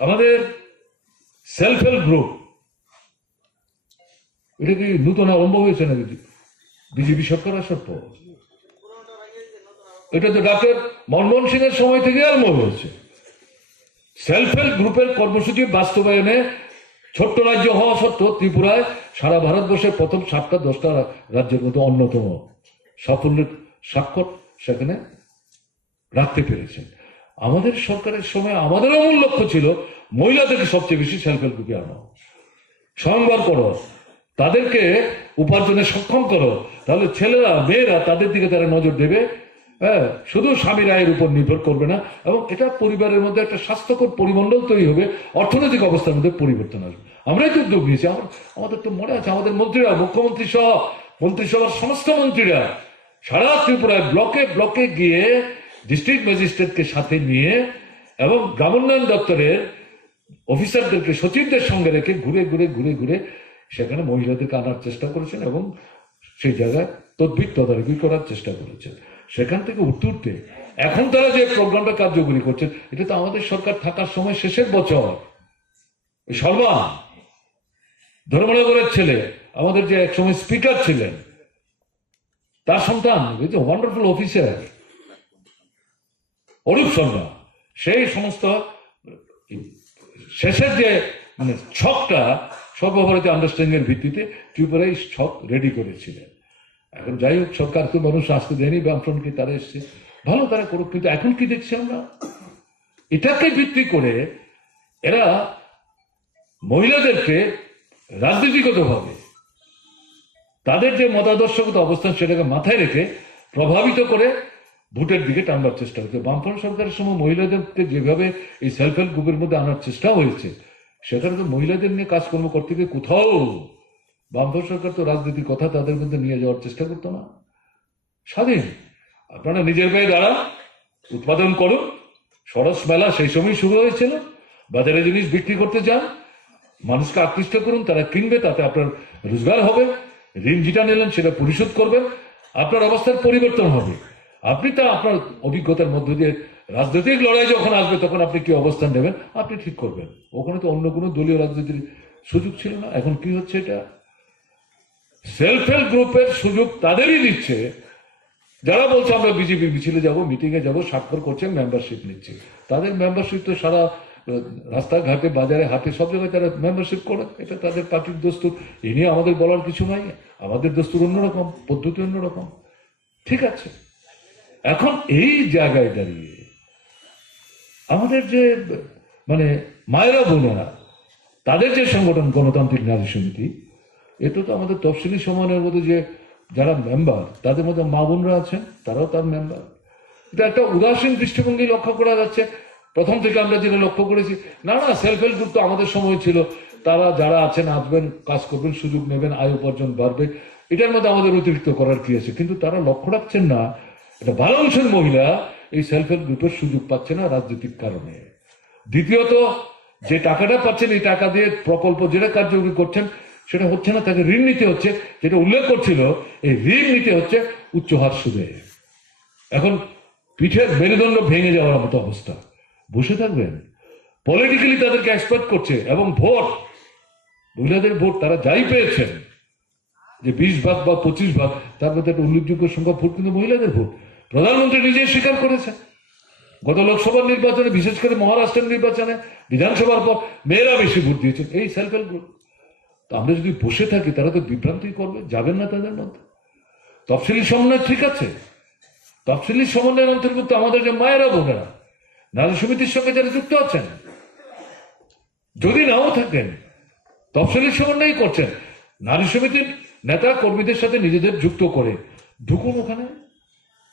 আমাদের self help group, এটা কি নতুন আরম্ভ হয়েছে নাকি বিজেপি সরকার আসার পর? এটা তো ডক্টর মনমোহন সিং এর সময় থেকে আরম্ভ হয়েছে। সেলফ হেল্প গ্রুপের কর্মসূচি বাস্তবায়নে ছোট্ট রাজ্য হওয়া সত্ত্বেও ত্রিপুরায় সারা ভারতবর্ষের প্রথম 7-10টা রাজ্যের মধ্যে অন্যতম সাফল্যের স্বাক্ষর সেখানে রাখতে পেরেছেন। আমাদের সরকারের সময় আমাদেরও মূল লক্ষ্য ছিল মহিলাদেরকে সবচেয়ে বেশি সেলফ হেল্প গ্রুপে আনো, স্বয়ংবর করো, তাদেরকে উপার্জনে সক্ষম করো, তাহলে ছেলেরা মেয়েরা তাদের দিকে তারা নজর দেবে। হ্যাঁ, শুধু স্বামীর আয়ের উপর নির্ভর করবে না, এবং এটা পরিবারের মধ্যে একটা স্বাস্থ্যকর পরিমণ্ডল তৈরি হবে, অর্থনৈতিক অবস্থার মধ্যে পরিবর্তন আসবে। আমরাই তো উদ্যোগ নিয়েছি। আমাদের তো মনে আছে, আমাদের মন্ত্রীরা, মুখ্যমন্ত্রী সহ মন্ত্রিসভার সমস্ত মন্ত্রীরা সারা ত্রিপুরায় ব্লকে ব্লকে গিয়ে ডিস্ট্রিক্ট ম্যাজিস্ট্রেটকে সাথে নিয়ে এবং গ্রামোন্নয়ন দপ্তরের অফিসারদেরকে সচিবদের সঙ্গে রেখে ঘুরে ঘুরে ঘুরে ঘুরে সেখানে মহিলাদেরকে আনার চেষ্টা করেছেন এবং সেই জায়গায় তদবির তদারকি করার চেষ্টা করেছেন। সেখান থেকে উঠতে উঠতে এখন তারা যে প্রোগ্রামটা কার্যকরী করছেন, এটা তো আমাদের সরকার থাকার সময় শেষের বছর শর্মা ধর্মনগরের ছেলে, আমাদের যে একসময় স্পিকার ছিলেন, তার সন্তান, ওয়ান্ডারফুল অফিসার অরূপ শর্মা, সেই সমস্ত শেষের যে মানে ছকটা সর্বভারতীয় আন্ডারস্ট্যান্ডিং এর ভিত্তিতে ত্রিপুরায় ছক রেডি করেছিলেন। এখন যাই হোক, সরকার তো মানুষ আসতে দেয়নি, বামফ্রন্টকে তারা এসছে, ভালো তারা করুক, কিন্তু এখন কি দেখছি আমরা, এটাকে ভিত্তি করে এরা মহিলাদেরকে রাজনীতিগতভাবে তাদের যে মতাদর্শগত অবস্থান সেটাকে মাথায় রেখে প্রভাবিত করে ভোটের দিকে টানবার চেষ্টা করছে। বামফ্রন্ট সরকারের সময় মহিলাদেরকে যেভাবে এই সেলফ হেল্প গ্রুপের মধ্যে আনার চেষ্টা হয়েছে, সেখানে তো মহিলাদের নিয়ে কাজকর্ম করতে গিয়ে কোথাও বামফ্রন্ট সরকার তো রাজনীতির কথা তাদের মধ্যে নিয়ে যাওয়ার চেষ্টা করতো না। স্বাধীন, আপনারা নিজের পায়ে দাঁড়ান, উৎপাদন করুন। সরস মেলা সেই সময় শুরু হয়েছিল, বাজারে জিনিস বিক্রি করতে যান, মানুষকে আকৃষ্ট করুন, তারা কিনবে, তাতে আপনার রোজগার হবে, ঋণ যেটা নিলেন সেটা পরিশোধ করবেন, আপনার অবস্থার পরিবর্তন হবে। আপনি তা আপনার অভিজ্ঞতার মধ্য দিয়ে রাজনৈতিক লড়াই যখন আসবে তখন আপনি কি অবস্থান নেবেন আপনি ঠিক করবেন। ওখানে তো অন্য কোনো দলীয় রাজনীতির সুযোগ ছিল না। এখন কি হচ্ছে, এটা সেলফ হেল্প গ্রুপের সুযোগ তাদেরই দিচ্ছে যারা বলছে আমরা বিজেপি মিছিলে যাব, মিটিং এ যাব, স্বাক্ষর করছে, মেম্বারশিপ নিচ্ছে। তাদের মেম্বারশিপ তো সারা রাস্তাঘাটে, বাজারে, হাটে, সব জায়গায় তারা মেম্বারশিপ করে, এটা তাদের পার্টির দস্তুর। এ নিয়ে আমাদের বলার কিছু নাই, আমাদের দস্তুর অন্যরকম, পদ্ধতি অন্যরকম, ঠিক আছে। এখন এই জায়গায় দাঁড়িয়ে আমাদের যে মানে মায়েরা বোনেরা, তাদের যে সংগঠন গণতান্ত্রিক নারী সমিতি, এটা তো আমাদের তফসিলি সমানের মধ্যে যে যারা মেম্বার, তাদের মধ্যে মা বোনরা আছেন, তারাও তার মেম্বার। এটা একটা উদাসীন দৃষ্টিভঙ্গি লক্ষ্য করা যাচ্ছে। প্রথম থেকে আমরা যেটা লক্ষ্য করেছি, না না সেলফ হেল্প গ্রুপ তো আমাদের সময় ছিল, তারা যারা আছেন আসবেন, কাজ করবেন, সুযোগ নেবেন, আয় উপার্জন বাড়বে, এটার মধ্যে আমাদের অতিরিক্ত করার কি আছে। কিন্তু তারা লক্ষ্য রাখছেন না এটা ভালো অংশের মহিলা এই সেলফ হেল্প গ্রুপের সুযোগ পাচ্ছে না রাজনৈতিক কারণে। দ্বিতীয়ত, যে টাকাটা পাচ্ছেন এই টাকা দিয়ে প্রকল্প যেটা কার্যকরী করছেন সেটা হচ্ছে না, তাকে ঋণ নিতে হচ্ছে, যেটা উল্লেখ করছিল, এই ঋণ নিতে হচ্ছে উচ্চ হার সুদে। এখন পিঠের মেরুদণ্ড ভেঙে যাওয়ার মতো অবস্থা। বসে থাকবেন? পলিটিক্যালি তাদেরকে এক্সপেক্ট করছে, এবং ভোট, মহিলাদের ভোট তারা যাই পেয়েছেন, যে 20 ভাগ বা 25 ভাগ, তার মধ্যে একটা উল্লেখযোগ্য সংখ্যা ভোট কিন্তু মহিলাদের ভোট। প্রধানমন্ত্রী নিজেই স্বীকার করেছেন গত লোকসভার নির্বাচনে, বিশেষ করে মহারাষ্ট্রের নির্বাচনে, বিধানসভার পর মেয়েরা বেশি ভোট দিয়েছেন এই সেলফ হেল্প গ্রুপ। তো আমরা যদি বসে থাকি তারা তো বিভ্রান্তি করবে, যাবেন না তাদের মধ্যে। তফসিলি সমন্বয় ঠিক আছে, তফসিলি সমন্বয়ের অন্তর্ভুক্ত আমাদের যে মায়েরা বোনেরা নারী সমিতির সঙ্গে যারা যুক্ত আছেন, যদি নাও থাকেন তফসিলি সমন্বয় করছেন, নারী সমিতির নেতা কর্মীদের সাথে নিজেদের যুক্ত করে ঢুকুন ওখানে।